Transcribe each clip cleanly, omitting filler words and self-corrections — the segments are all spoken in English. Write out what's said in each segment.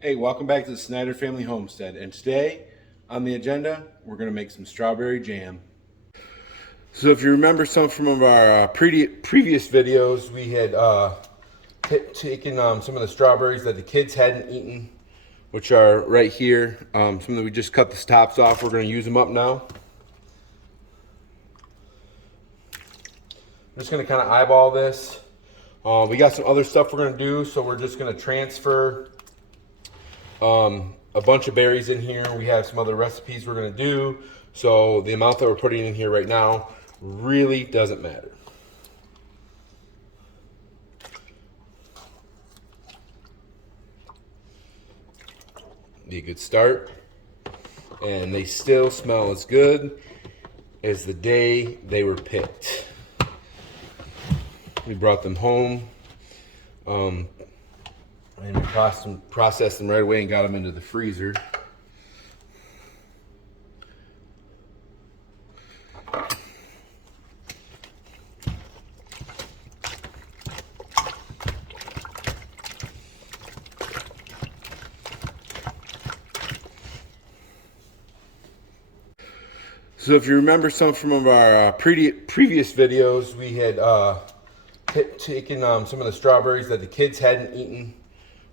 Hey, welcome back to the Snyder Family Homestead. And today on the agenda, we're going to make some strawberry jam. So if you remember some from our previous videos, we had taken some of the strawberries that the kids hadn't eaten, which are right here. Some that we just cut the tops off. We're going to use them up now. I'm just going to kind of eyeball this. We got some other stuff we're going to do, so we're just going to transfer a bunch of berries in here. We have some other recipes we're going to do, so the amount that we're putting in here right now really doesn't matter. Be a good start, and they still smell as good as the day they were picked. We brought them home, and we processed them right away and got them into the freezer. So if you remember some from our previous videos, we had taken some of the strawberries that the kids hadn't eaten,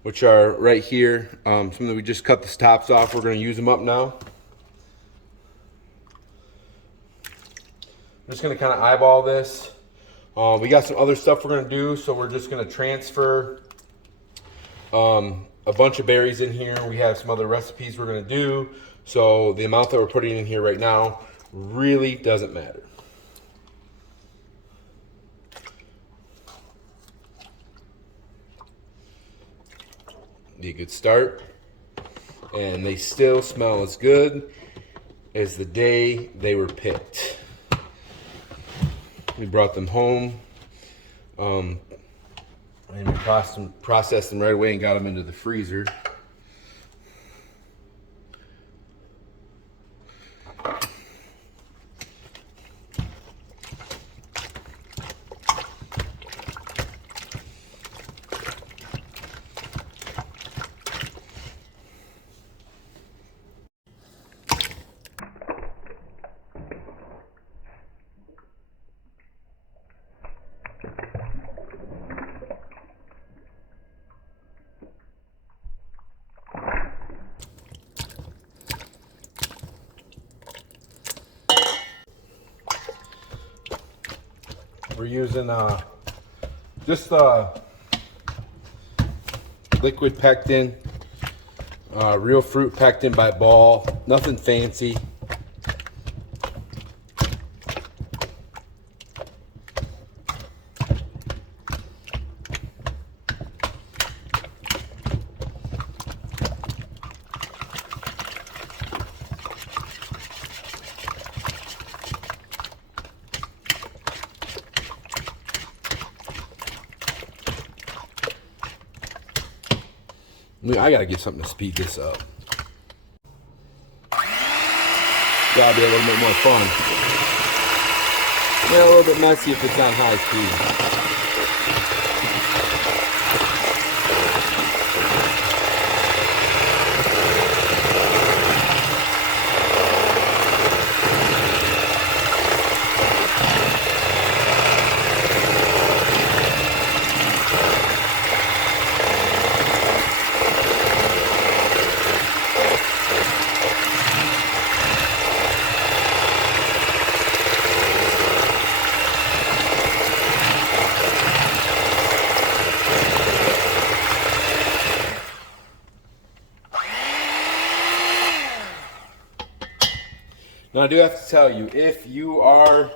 which are right here. Some that we just cut the tops off. We're going to use them up now. I'm just going to kind of eyeball this. We got some other stuff we're going to do, so we're just going to transfer a bunch of berries in here. We have some other recipes we're going to do, so the amount that we're putting in here right now really doesn't matter. Be a good start, and they still smell as good as the day they were picked. We brought them home, and we processed them right away and got them into the freezer. We're using just liquid pectin, real fruit pectin by Ball, nothing fancy. I gotta get something to speed this up. Gotta be able to make more fun. Yeah, a little bit messy if it's on high speed. Now I do have to tell you, if you are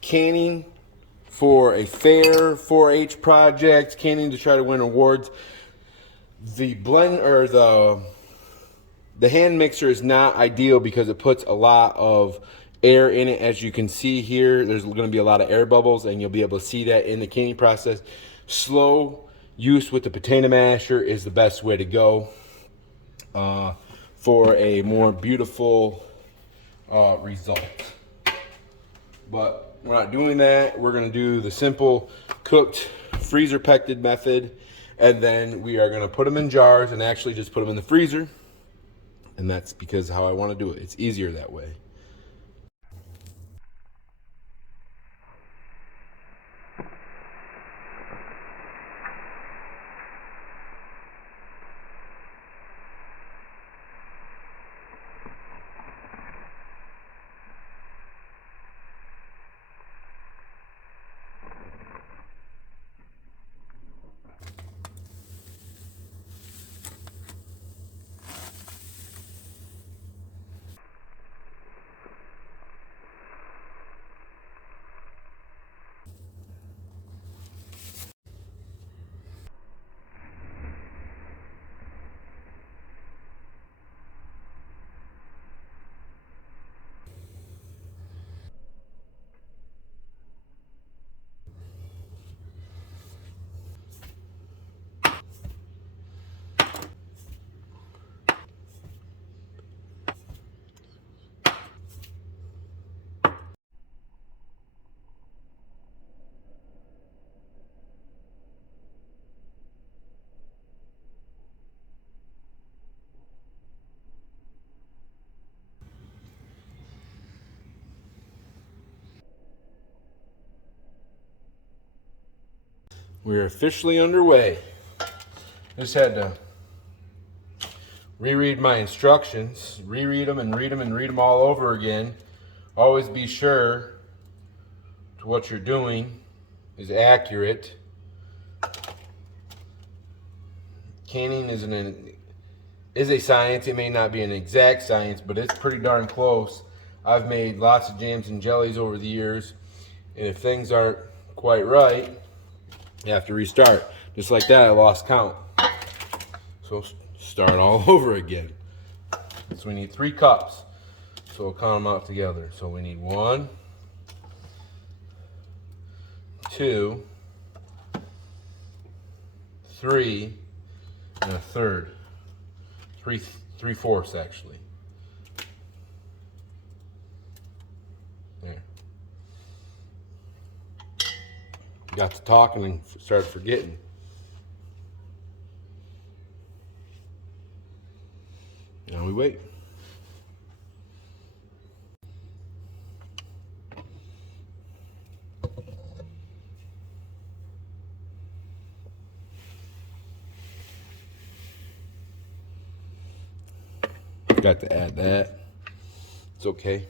canning for a fair 4-H project, canning to try to win awards, the blend or the hand mixer is not ideal because it puts a lot of air in it. As you can see here, there's going to be a lot of air bubbles, and you'll be able to see that in the canning process. Slow use with the potato masher is the best way to go for a more beautiful result. But we're not doing that. We're going to do the simple cooked freezer pectin method, And then we are going to put them in jars and actually just put them in the freezer. And that's because how I want to do it. It's easier that way. We're officially underway. Just had to reread my instructions, reread them and read them and read them all over again. Always be sure to what you're doing is accurate. Canning is a science. It may not be an exact science, but it's pretty darn close. I've made lots of jams and jellies over the years, and if things aren't quite right, you have to restart. Just like that, I lost count. So start all over again. So we need 3 cups. So we'll count them out together. So we need 1, 2, 3, and a third. 3/4 actually. There. Got to talking and started forgetting. Now we wait. Got to add that. It's okay.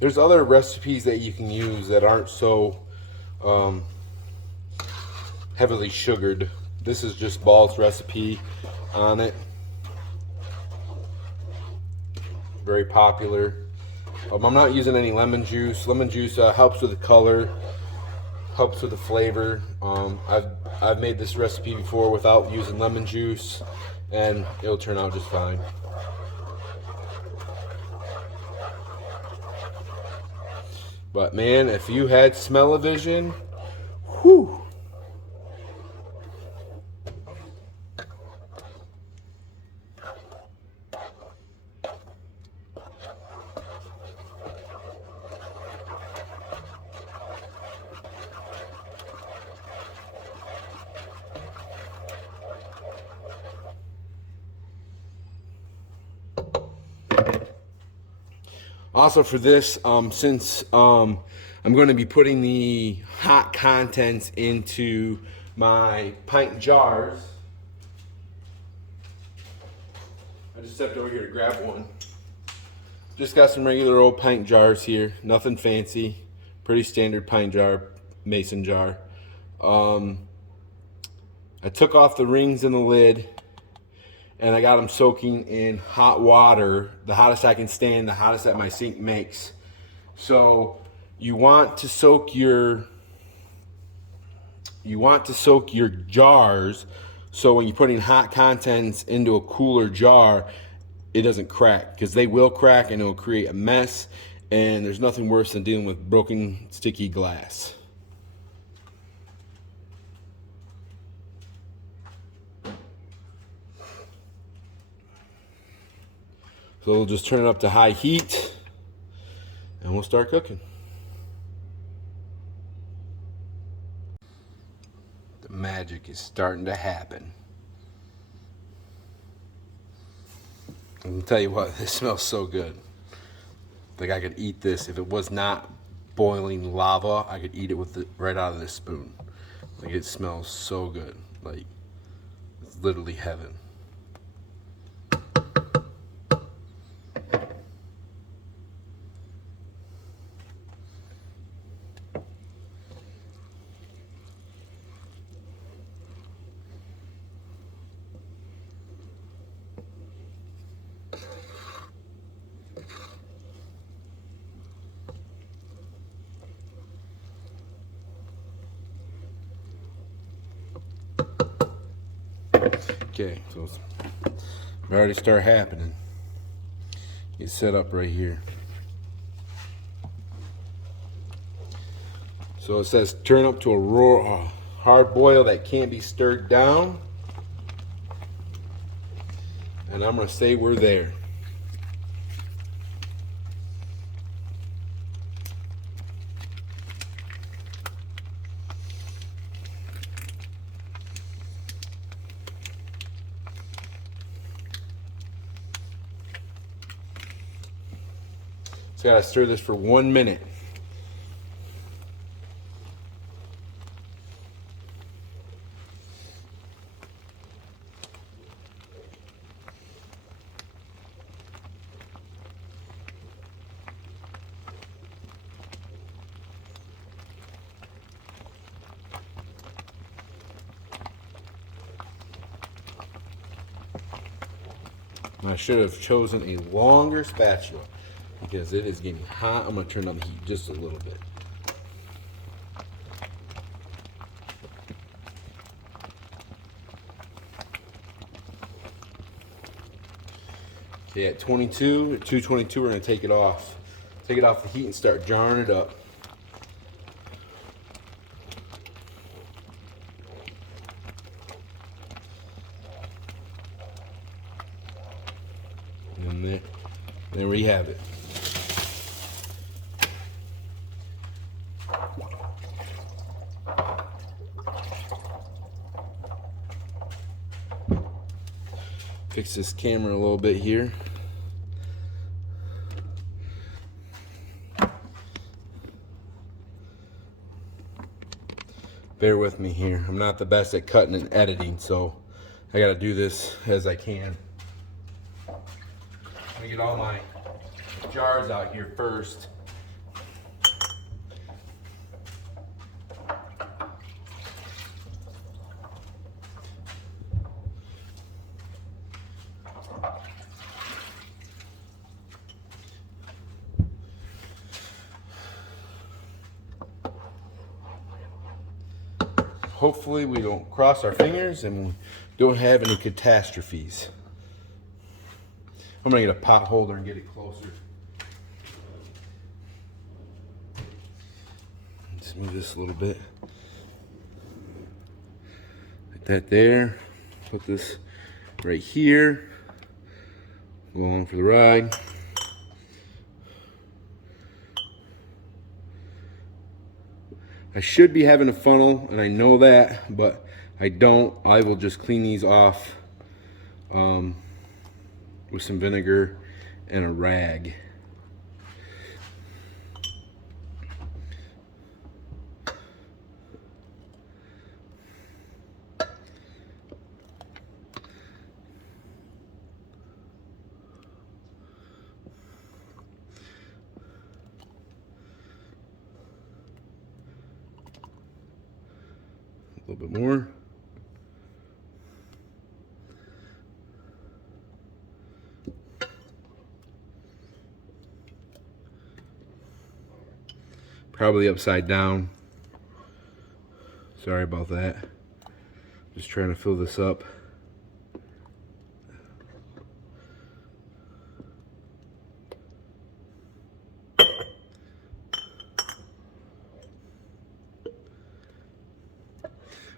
There's other recipes that you can use that aren't so heavily sugared. This is just Balt's recipe on it. Very popular. I'm not using any lemon juice. Lemon juice helps with the color, helps with the flavor. I've made this recipe before without using lemon juice, and it'll turn out just fine. But man, if you had smell-o-vision, whew. Also for this, since I'm going to be putting the hot contents into my pint jars, I just stepped over here to grab one. Just got some regular old pint jars here, nothing fancy, pretty standard pint jar, mason jar. I took off the rings in the lid, and I got them soaking in hot water, the hottest I can stand, the hottest that my sink makes. So you want to soak your jars so when you're putting hot contents into a cooler jar, it doesn't crack, because they will crack and it'll create a mess, and there's nothing worse than dealing with broken, sticky glass. So we'll just turn it up to high heat and we'll start cooking. The magic is starting to happen. I'll tell you what, this smells so good. Like I could eat this if it was not boiling lava. I could eat it with it right out of this spoon. Like it smells so good. Like it's literally heaven. Okay, so it's already start happening. Get set up right here. So it says turn up to a hard boil that can't be stirred down. And I'm gonna say we're there. So I gotta stir this for 1 minute. I should have chosen a longer spatula because it is getting hot. I'm gonna turn on the heat just a little bit. Okay, at 222, we're gonna take it off. Take it off the heat and start jarring it up. And there we have it. Fix this camera a little bit here. Bear with me here. I'm not the best at cutting and editing, so I gotta do this as I can. Let me get all my jars out here first. Hopefully we don't cross our fingers and we don't have any catastrophes. I'm gonna get a pot holder and get it closer. Just move this a little bit. Like that there. Put this right here. Go along for the ride. I should be having a funnel, and I know that, but I don't. I will just clean these off with some vinegar and a rag. A little bit more. Probably upside down. Sorry about that. Just trying to fill this up.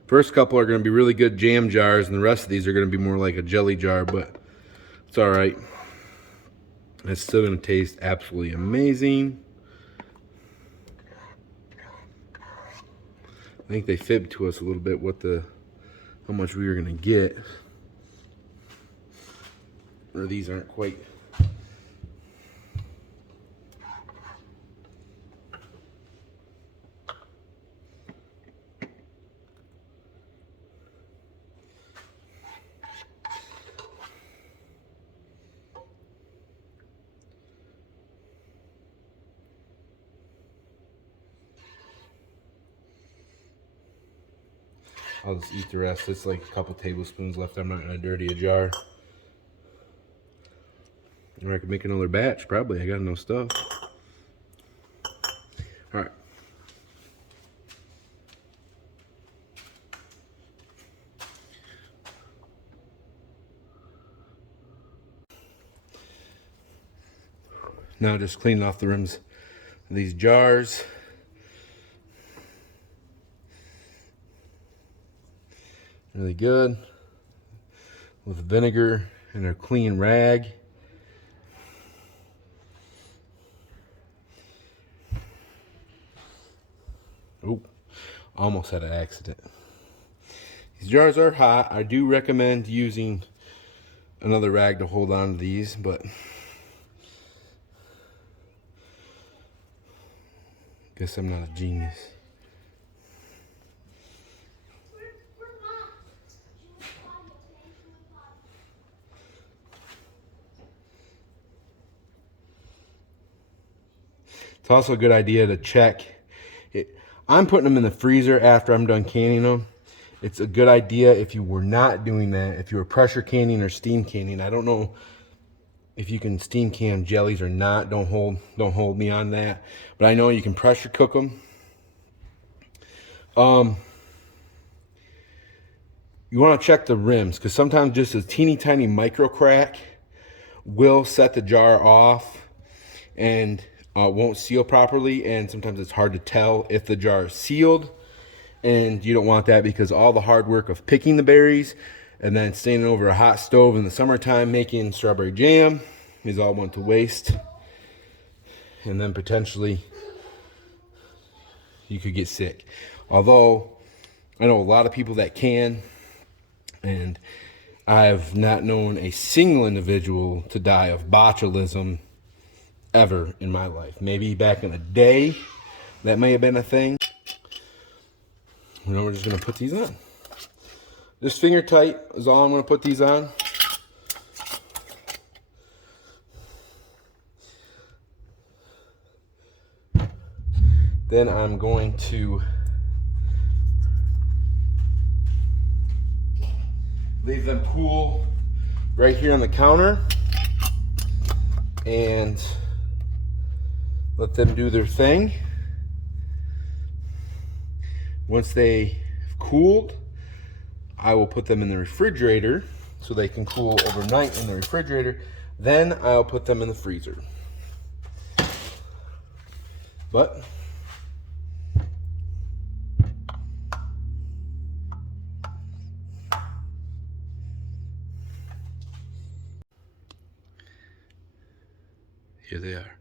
First couple are going to be really good jam jars, and the rest of these are going to be more like a jelly jar, but it's all right. It's still gonna taste absolutely amazing. I think they fibbed to us a little bit how much we were gonna get. Or these aren't quite. I'll just eat the rest. It's like a couple tablespoons left. I'm not gonna dirty a jar. Or I could make another batch, probably. I got enough stuff. All right. Now just cleaning off the rims of these jars. Really good. With vinegar and a clean rag. Oh, almost had an accident. These jars are hot. I do recommend using another rag to hold on to these, but guess I'm not a genius. It's also a good idea to check it. I'm putting them in the freezer after I'm done canning them. It's a good idea if you were not doing that, if you were pressure canning or steam canning. I don't know if you can steam can jellies or not. Don't hold me on that. But I know you can pressure cook them. You want to check the rims because sometimes just a teeny tiny micro crack will set the jar off and won't seal properly, and sometimes it's hard to tell if the jar is sealed, and you don't want that because all the hard work of picking the berries and then standing over a hot stove in the summertime making strawberry jam is all went to waste, and then potentially you could get sick. Although I know a lot of people that can, and I've not known a single individual to die of botulism ever in my life. Maybe back in the day, that may have been a thing. We're just gonna put these on. Just finger tight is all I'm gonna put these on. Then I'm going to leave them cool right here on the counter and let them do their thing. Once they have cooled, I will put them in the refrigerator so they can cool overnight in the refrigerator. Then I'll put them in the freezer. But here they are.